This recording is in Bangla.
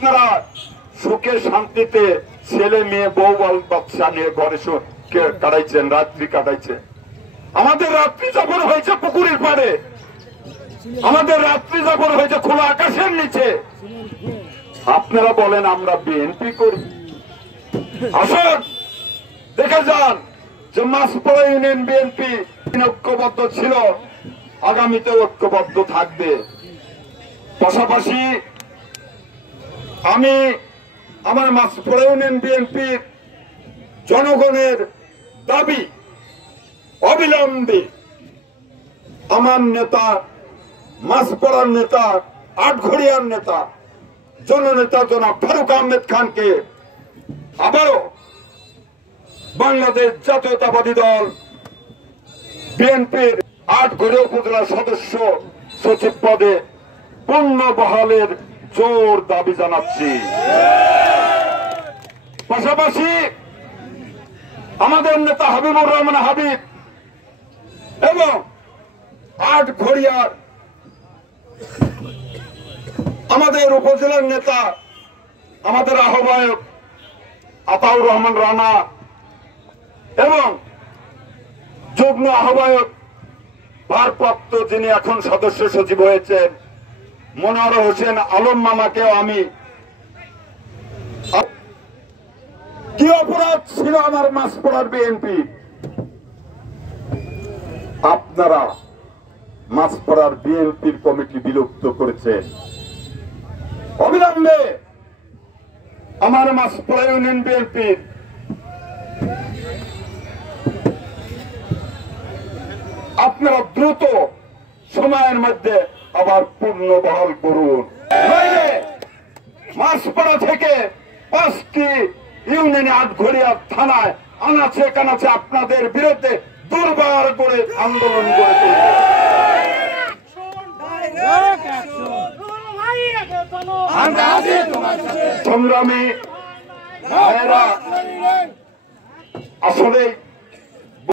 আপনারা সুখে শান্তিতে ছেলে মেয়ে বউ বাচ্চা নিয়ে ঘরে কাটাইছেন, রাত্রি কাটাইছেন। আমাদের রাত্রি যাপন হয়েছে পুকুরের পাড়ে, আমাদের রাত্রি যাপন হয়েছে খোলা আকাশের নিচে। আপনারা বলেন আমরা বিএনপি করি। আসুন দেখে যান যে মাসপড়া ইউনিয়ন বিএনপি ঐক্যবদ্ধ ছিল, আগামীতে ঐক্যবদ্ধ থাকবে। পাশাপাশি আমি আমার মাসপড়া ইউনিয়ন বিএনপির জনগণের দাবি অবিলম্বে আমার নেতা, মাসপড়ার নেতা, আটঘরিয়ার নেতা, জননেতা জনাব ফারুক আহমেদ খানকে আবারও বাংলাদেশ জাতীয়তাবাদী দল বিএনপির আটঘরিয়া উপজেলা সদস্য সচিব পদে পূর্ণ বহালের জোর দাবি জানাচ্ছি। পাশাপাশি আমাদের নেতা হাবিবুর রহমান হাবিব এবং আটঘরিয়ার আমাদের উপজেলার নেতা, আমাদের আহ্বায়ক আতাউর রহমান রানা এবং যুগ্ম আহ্বায়ক ভারপ্রাপ্ত যিনি এখন সদস্য সচিব হয়েছেন মনোয়ার হোসেন আলম মামাকেও আমি, কি অপরাধ ছিল আমার মাসপড়ার বিএনপি? আপনারা মাসপড়ার বিএনপির কমিটি বিলুপ্ত করেছেন। অবিলম্বে আমার মাসপড়া ইউনিয়ন বিএনপির আপনারা দ্রুত সময়ের মধ্যে আবার পূর্ণ বহাল করুন। মাসপড়া থেকে 5টি ইউনিয়নে আটঘরিয়া থানায় আনাচে কানাচে আপনাদের বিরুদ্ধে দুর্বার করে আন্দোলন করে তুলবে। সংগ্রামী ভাইয়েরা, আসলে